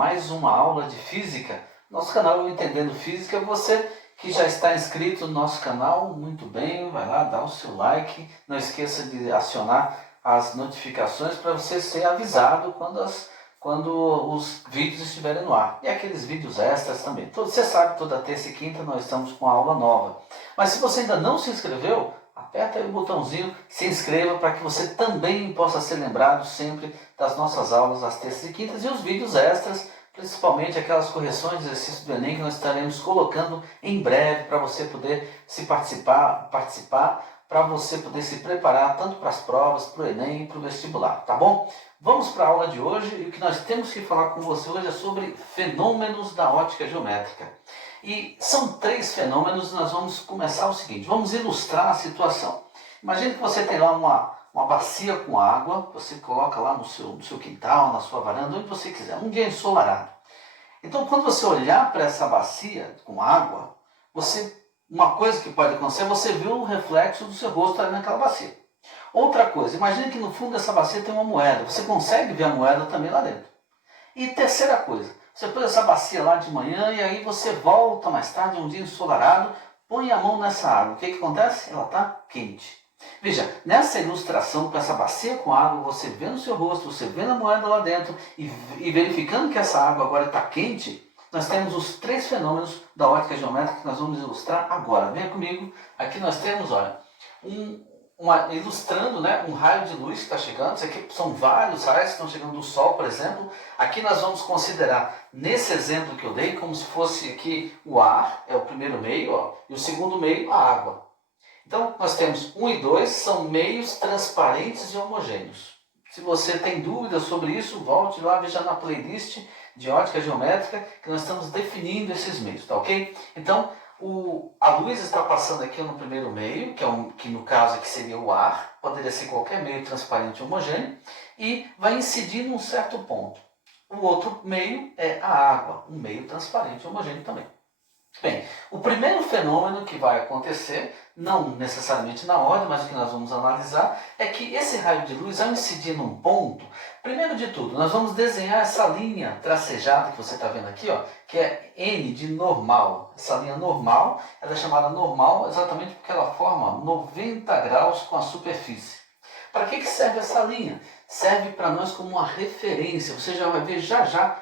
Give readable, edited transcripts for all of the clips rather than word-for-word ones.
mais uma aula de física. Nosso canal Entendendo Física. Você que já está inscrito no nosso canal, muito bem, vai lá, dá o seu like. Não esqueça de acionar as notificações para você ser avisado quando os vídeos estiverem no ar. E aqueles vídeos extras também. Você sabe, toda terça e quinta nós estamos com a aula nova. Mas se você ainda não se inscreveu, aperta aí o botãozinho, se inscreva para que você também possa ser lembrado sempre das nossas aulas às terças e quintas e os vídeos extras, principalmente aquelas correções de exercícios do Enem que nós estaremos colocando em breve para você poder participar, para você poder se preparar tanto para as provas, para o Enem e para o vestibular, tá bom? Vamos para a aula de hoje e o que nós temos que falar com você hoje é sobre fenômenos da ótica geométrica. E são 3 fenômenos, nós vamos começar o seguinte, vamos ilustrar a situação. Imagine que você tem lá uma bacia com água, você coloca lá no seu quintal, na sua varanda, onde você quiser, um dia ensolarado. Então quando você olhar para essa bacia com água, uma coisa que pode acontecer é você ver o reflexo do seu rosto ali naquela bacia. Outra coisa, imagine que no fundo dessa bacia tem uma moeda, você consegue ver a moeda também lá dentro. E terceira coisa, você pôs essa bacia lá de manhã e aí você volta mais tarde, um dia ensolarado, põe a mão nessa água. O que acontece? Ela está quente. Veja, nessa ilustração com essa bacia com água, você vê no seu rosto, você vê a moeda lá dentro e verificando que essa água agora está quente, nós temos os 3 fenômenos da ótica geométrica que nós vamos ilustrar agora. Venha comigo, aqui nós temos, olha, ilustrando, né, um raio de luz que está chegando. Isso aqui são vários raios que estão chegando do Sol, por exemplo. Aqui nós vamos considerar, nesse exemplo que eu dei, como se fosse aqui o ar, é o primeiro meio, ó, e o segundo meio, a água. Então, nós temos 1 e 2, são meios transparentes e homogêneos. Se você tem dúvidas sobre isso, volte lá, veja na playlist de ótica geométrica, que nós estamos definindo esses meios, tá ok? Então, a luz está passando aqui no primeiro meio, que no caso aqui seria o ar, poderia ser qualquer meio transparente homogêneo, e vai incidir num certo ponto. O outro meio é a água, um meio transparente homogêneo também. Bem, o primeiro fenômeno que vai acontecer, não necessariamente na ordem, mas o que nós vamos analisar, é que esse raio de luz, ao incidir num ponto, primeiro de tudo, nós vamos desenhar essa linha tracejada que você está vendo aqui, ó, que é N de normal. Essa linha normal, ela é chamada normal exatamente porque ela forma 90 graus com a superfície. Para que serve essa linha? Serve para nós como uma referência, você já vai ver já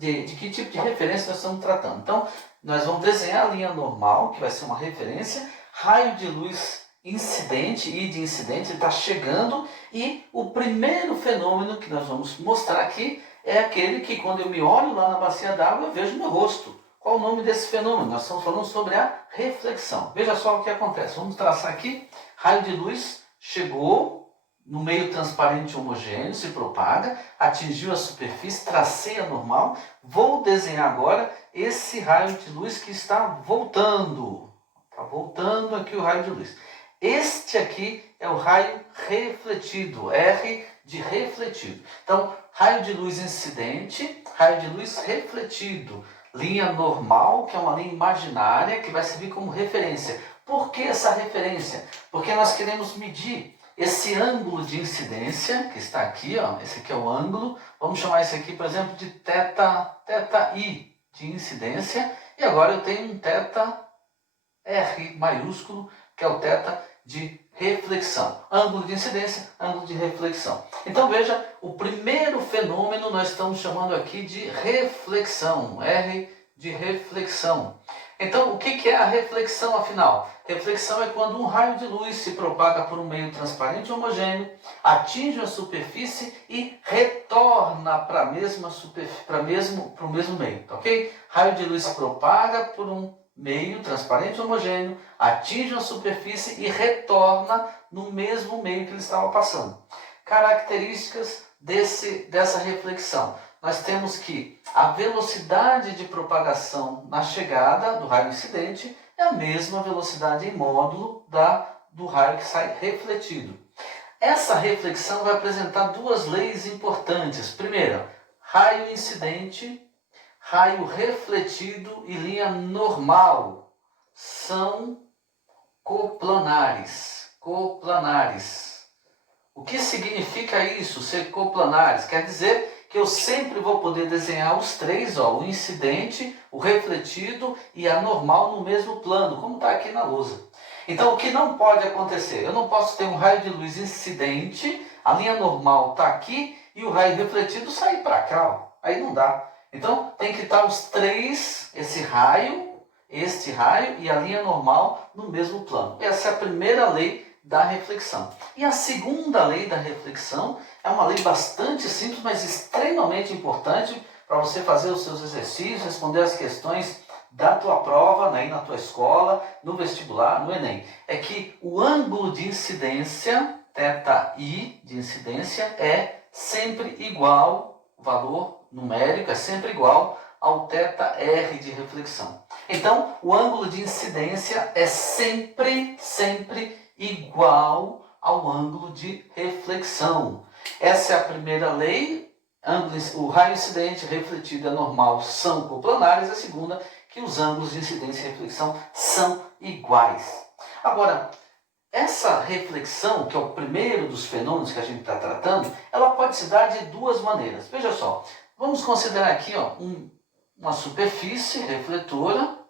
de que tipo de referência nós estamos tratando. Então, nós vamos desenhar a linha normal, que vai ser uma referência, raio de luz incidente e de incidente está chegando, e o primeiro fenômeno que nós vamos mostrar aqui é aquele que quando eu me olho lá na bacia d'água eu vejo meu rosto. Qual o nome desse fenômeno? Nós estamos falando sobre a reflexão. Veja só o que acontece. Vamos traçar aqui, raio de luz chegou no meio transparente homogêneo, se propaga, atingiu a superfície, tracei a normal, vou desenhar agora esse raio de luz que está voltando. Está voltando aqui o raio de luz. Este aqui é o raio refletido, R de refletido. Então, raio de luz incidente, raio de luz refletido. Linha normal, que é uma linha imaginária, que vai servir como referência. Por que essa referência? Porque nós queremos medir esse ângulo de incidência, que está aqui, ó, esse aqui é o ângulo, vamos chamar esse aqui, por exemplo, de θi de incidência, e agora eu tenho um θr maiúsculo, que é o θ de reflexão. Ângulo de incidência, ângulo de reflexão. Então veja, o primeiro fenômeno nós estamos chamando aqui de reflexão, R de reflexão. Então, o que é a reflexão, afinal? Reflexão é quando um raio de luz se propaga por um meio transparente homogêneo, atinge a superfície e retorna para o mesmo meio, tá ok? Raio de luz se propaga por um meio transparente homogêneo, atinge a superfície e retorna no mesmo meio que ele estava passando. Características dessa reflexão. Nós temos que a velocidade de propagação na chegada do raio incidente é a mesma velocidade em módulo do raio que sai refletido. Essa reflexão vai apresentar 2 leis importantes. Primeiro, raio incidente, raio refletido e linha normal são coplanares. O que significa isso, ser coplanares? Quer dizer que eu sempre vou poder desenhar os três, ó, o incidente, o refletido e a normal no mesmo plano, como está aqui na lousa. Então, o que não pode acontecer? Eu não posso ter um raio de luz incidente, a linha normal está aqui e o raio refletido sair para cá. Ó. Aí não dá. Então, tem que estar os três, esse raio, este raio e a linha normal no mesmo plano. Essa é a primeira lei da reflexão. E a segunda lei da reflexão é uma lei bastante simples, mas extremamente importante para você fazer os seus exercícios, responder as questões da tua prova, né, na tua escola, no vestibular, no Enem. É que o ângulo de incidência, θi de incidência, é sempre igual, o valor numérico é sempre igual ao θr de reflexão. Então, o ângulo de incidência é sempre igual ao ângulo de reflexão. Essa é a primeira lei. O raio incidente, refletido e normal são coplanares. A segunda, que os ângulos de incidência e reflexão são iguais. Agora, essa reflexão, que é o primeiro dos fenômenos que a gente está tratando, ela pode se dar de duas maneiras. Veja só, vamos considerar aqui ó, uma superfície refletora,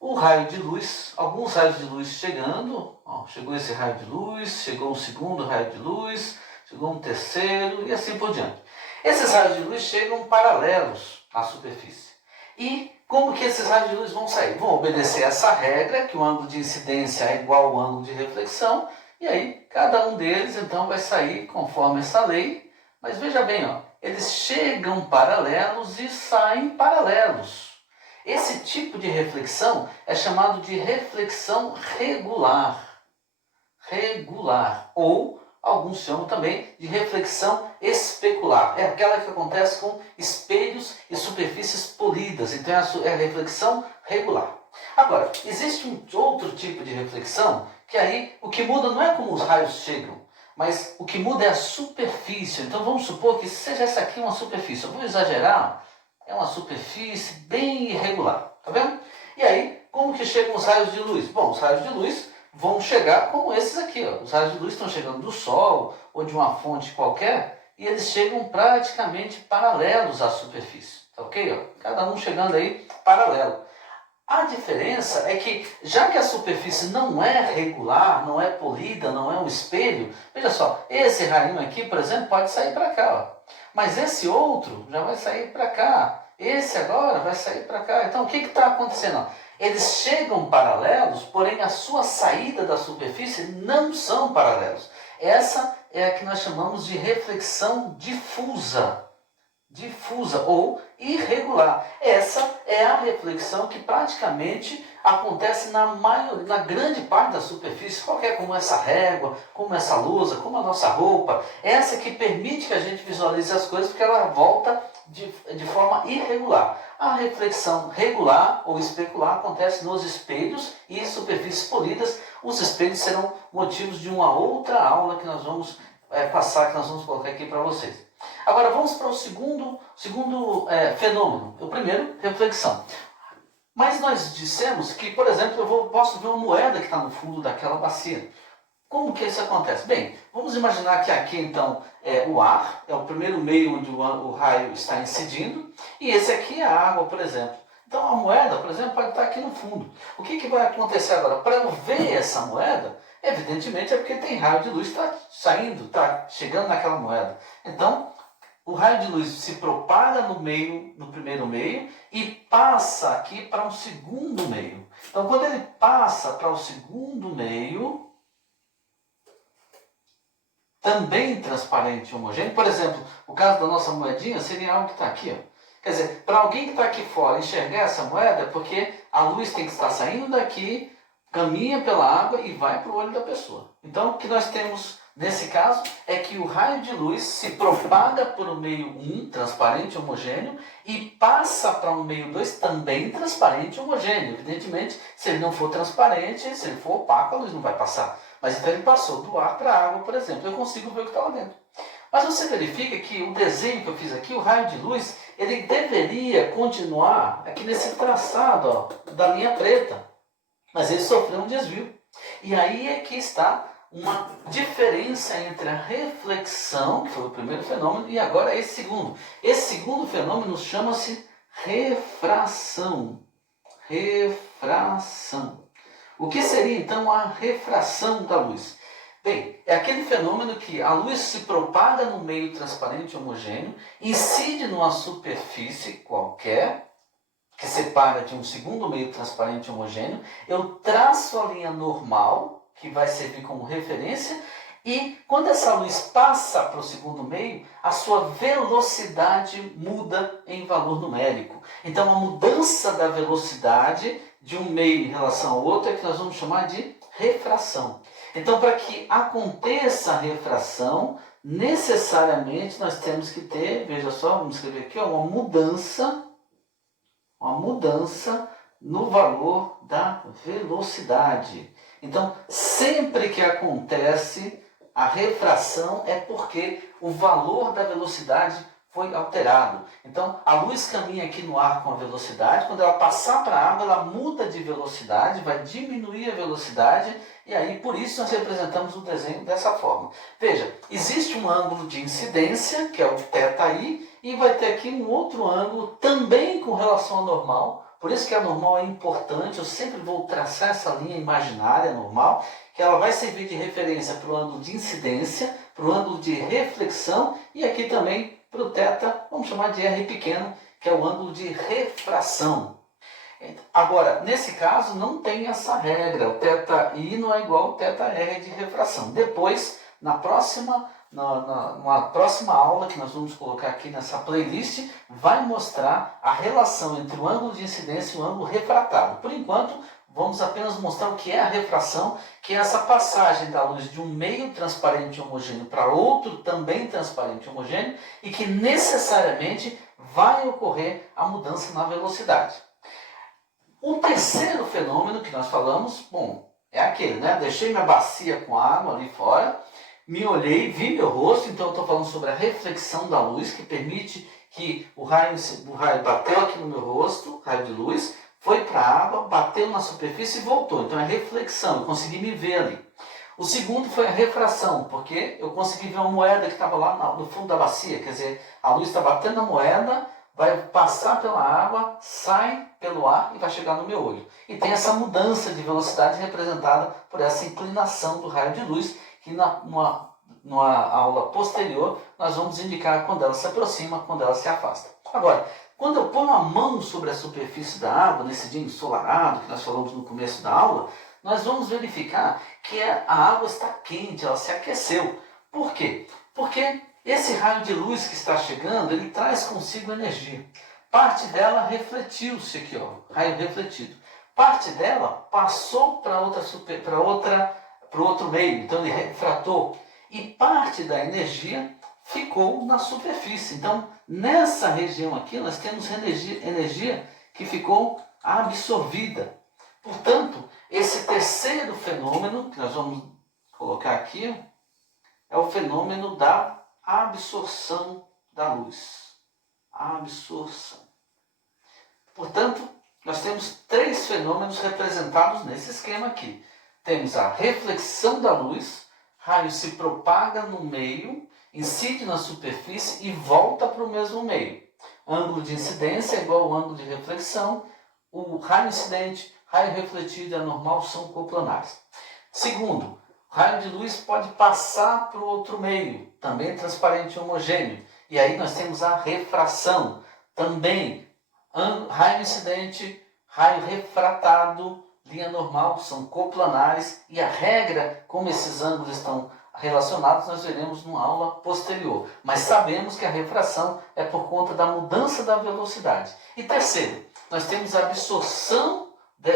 o raio de luz, alguns raios de luz chegando, ó, chegou esse raio de luz, chegou um segundo raio de luz, chegou um terceiro e assim por diante. Esses raios de luz chegam paralelos à superfície. E como que esses raios de luz vão sair? Vão obedecer essa regra, que o ângulo de incidência é igual ao ângulo de reflexão, e aí cada um deles então vai sair conforme essa lei. Mas veja bem, ó, eles chegam paralelos e saem paralelos. Esse tipo de reflexão é chamado de reflexão regular. Regular. Ou alguns chamam também de reflexão especular. É aquela que acontece com espelhos e superfícies polidas. Então é a reflexão regular. Agora, existe um outro tipo de reflexão que aí o que muda não é como os raios chegam, mas o que muda é a superfície. Então vamos supor que seja essa aqui uma superfície. Eu vou exagerar, é uma superfície bem irregular. Tá vendo? E aí, como que chegam os raios de luz? Bom, os raios de luz vão chegar como esses aqui. Ó. Os raios de luz estão chegando do Sol ou de uma fonte qualquer e eles chegam praticamente paralelos à superfície. Tá ok? Ó? Cada um chegando aí paralelo. A diferença é que, já que a superfície não é regular, não é polida, não é um espelho, veja só, esse raio aqui, por exemplo, pode sair para cá, ó. Mas esse outro já vai sair para cá. Esse agora vai sair para cá. Então, o que está acontecendo? Eles chegam paralelos, porém a sua saída da superfície não são paralelos. Essa é a que nós chamamos de reflexão difusa. Difusa ou irregular. Essa é a reflexão que praticamente acontece na grande parte da superfície, qualquer como essa régua, como essa lousa, como a nossa roupa. Essa que permite que a gente visualize as coisas porque ela volta de forma irregular. A reflexão regular ou especular acontece nos espelhos e superfícies polidas. Os espelhos serão motivos de uma outra aula que nós vamos passar, que nós vamos colocar aqui para vocês. Agora vamos para o segundo fenômeno. O primeiro, reflexão. Mas nós dissemos que, por exemplo, posso ver uma moeda que está no fundo daquela bacia. Como que isso acontece? Bem, vamos imaginar que aqui então o ar, é o primeiro meio onde o raio está incidindo, e esse aqui é a água, por exemplo. Então a moeda, por exemplo, pode estar aqui no fundo. O que vai acontecer agora? Para eu ver essa moeda, evidentemente é porque tem raio de luz que está saindo, está chegando naquela moeda. Então, o raio de luz se propaga no primeiro meio e passa aqui para um segundo meio. Então, quando ele passa para o segundo meio, também transparente e homogêneo, por exemplo, o caso da nossa moedinha seria algo que está aqui, ó. Quer dizer, para alguém que está aqui fora enxergar essa moeda, é porque a luz tem que estar saindo daqui, caminha pela água e vai para o olho da pessoa. Então, o que nós temos nesse caso é que o raio de luz se propaga por um meio 1, transparente e homogêneo, e passa para um meio 2, também transparente e homogêneo. Evidentemente, se ele não for transparente, se ele for opaco, a luz não vai passar. Mas então ele passou do ar para a água, por exemplo. Eu consigo ver o que está lá dentro. Mas você verifica que o desenho que eu fiz aqui, o raio de luz, ele deveria continuar aqui nesse traçado, ó, da linha preta. Mas ele sofreu um desvio. E aí é que está uma diferença entre a reflexão, que foi o primeiro fenômeno, e agora esse segundo. Esse segundo fenômeno chama-se refração. Refração. O que seria então a refração da luz? Bem, é aquele fenômeno que a luz se propaga no meio transparente homogêneo, incide numa superfície qualquer, que separa de um segundo meio transparente homogêneo, eu traço a linha normal, que vai servir como referência, e quando essa luz passa para o segundo meio, a sua velocidade muda em valor numérico. Então a mudança da velocidade de um meio em relação ao outro é que nós vamos chamar de refração. Então, para que aconteça a refração, necessariamente nós temos que ter, veja só, vamos escrever aqui, uma mudança no valor da velocidade. Então, sempre que acontece a refração é porque o valor da velocidade foi alterado. Então, a luz caminha aqui no ar com a velocidade, quando ela passar para a água, ela muda de velocidade, vai diminuir a velocidade, e aí por isso nós representamos o desenho dessa forma. Veja, existe um ângulo de incidência, que é o θi, e vai ter aqui um outro ângulo também com relação ao normal. Por isso que a normal é importante, eu sempre vou traçar essa linha imaginária normal, que ela vai servir de referência para o ângulo de incidência, para o ângulo de reflexão e aqui também para o θ, vamos chamar de r pequeno, que é o ângulo de refração. Agora, nesse caso não tem essa regra, o θi não é igual ao θr de refração. Depois, numa próxima aula que nós vamos colocar aqui nessa playlist, vai mostrar a relação entre o ângulo de incidência e o ângulo refratado. Por enquanto, vamos apenas mostrar o que é a refração, que é essa passagem da luz de um meio transparente homogêneo para outro também transparente homogêneo e que necessariamente vai ocorrer a mudança na velocidade. O terceiro fenômeno que nós falamos, bom, é aquele, né? Deixei minha bacia com água ali fora, me olhei, vi meu rosto, então eu estou falando sobre a reflexão da luz, que permite que o raio bateu aqui no meu rosto, raio de luz, foi para a água, bateu na superfície e voltou. Então é reflexão, eu consegui me ver ali. O segundo foi a refração, porque eu consegui ver uma moeda que estava lá no fundo da bacia, quer dizer, a luz está batendo na moeda, vai passar pela água, sai pelo ar e vai chegar no meu olho. E tem essa mudança de velocidade representada por essa inclinação do raio de luz, que numa aula posterior nós vamos indicar quando ela se aproxima, quando ela se afasta. Agora, quando eu ponho a mão sobre a superfície da água, nesse dia ensolarado que nós falamos no começo da aula, nós vamos verificar que a água está quente, ela se aqueceu. Por quê? Porque esse raio de luz que está chegando, ele traz consigo energia. Parte dela refletiu-se aqui, ó, raio refletido. Parte dela passou para outro meio, então ele refratou. E parte da energia ficou na superfície. Então, nessa região aqui, nós temos energia que ficou absorvida. Portanto, esse terceiro fenômeno, que nós vamos colocar aqui, é o fenômeno da absorção da luz. Absorção. Portanto, nós temos três fenômenos representados nesse esquema aqui. Temos a reflexão da luz, raio se propaga no meio, incide na superfície e volta para o mesmo meio. Ângulo de incidência é igual ao ângulo de reflexão. O raio incidente, raio refletido e anormal são coplanares. Segundo, raio de luz pode passar para o outro meio, também transparente e homogêneo. E aí nós temos a refração. Também raio incidente, raio refratado, linha normal, são coplanares. E a regra, como esses ângulos estão relacionados, nós veremos numa aula posterior. Mas sabemos que a refração é por conta da mudança da velocidade. E terceiro, nós temos a absorção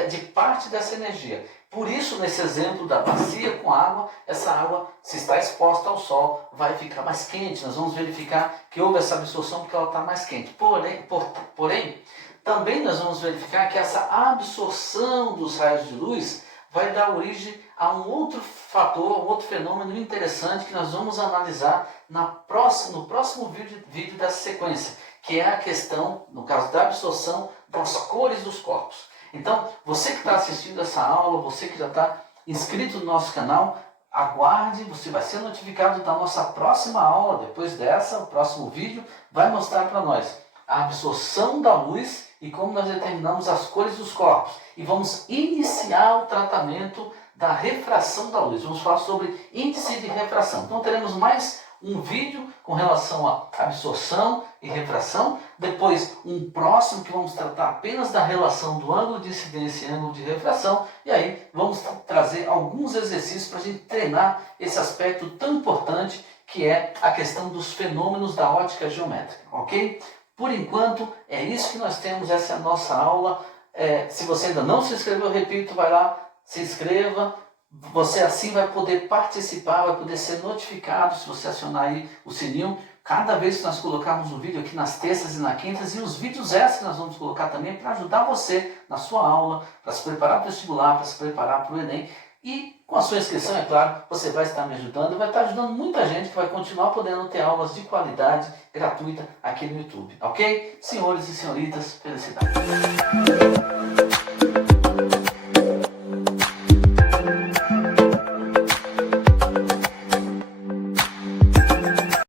de parte dessa energia. Por isso, nesse exemplo da bacia com água, essa água, se está exposta ao sol, vai ficar mais quente. Nós vamos verificar que houve essa absorção porque ela está mais quente. Porém, também nós vamos verificar que essa absorção dos raios de luz vai dar origem a um outro fator, um outro fenômeno interessante que nós vamos analisar no próximo vídeo dessa sequência, que é a questão, no caso da absorção, das cores dos corpos. Então, você que está assistindo essa aula, você que já está inscrito no nosso canal, aguarde, você vai ser notificado da nossa próxima aula. Depois dessa, o próximo vídeo vai mostrar para nós a absorção da luz e como nós determinamos as cores dos corpos. E vamos iniciar o tratamento da refração da luz. Vamos falar sobre índice de refração. Então teremos mais um vídeo com relação à absorção e refração. Depois um próximo que vamos tratar apenas da relação do ângulo de incidência e ângulo de refração. E aí vamos trazer alguns exercícios para a gente treinar esse aspecto tão importante que é a questão dos fenômenos da ótica geométrica, ok? Por enquanto é isso que nós temos, essa é a nossa aula. Se você ainda não se inscreveu, eu repito, vai lá, se inscreva. Você assim vai poder participar, vai poder ser notificado se você acionar aí o sininho. Cada vez que nós colocarmos um vídeo aqui nas terças e nas quintas, e os vídeos extras que nós vamos colocar também para ajudar você na sua aula, para se preparar para o vestibular, para se preparar para o Enem. E com a sua inscrição, é claro, você vai estar me ajudando e vai estar ajudando muita gente que vai continuar podendo ter aulas de qualidade gratuita aqui no YouTube, ok? Senhores e senhoritas, felicidades!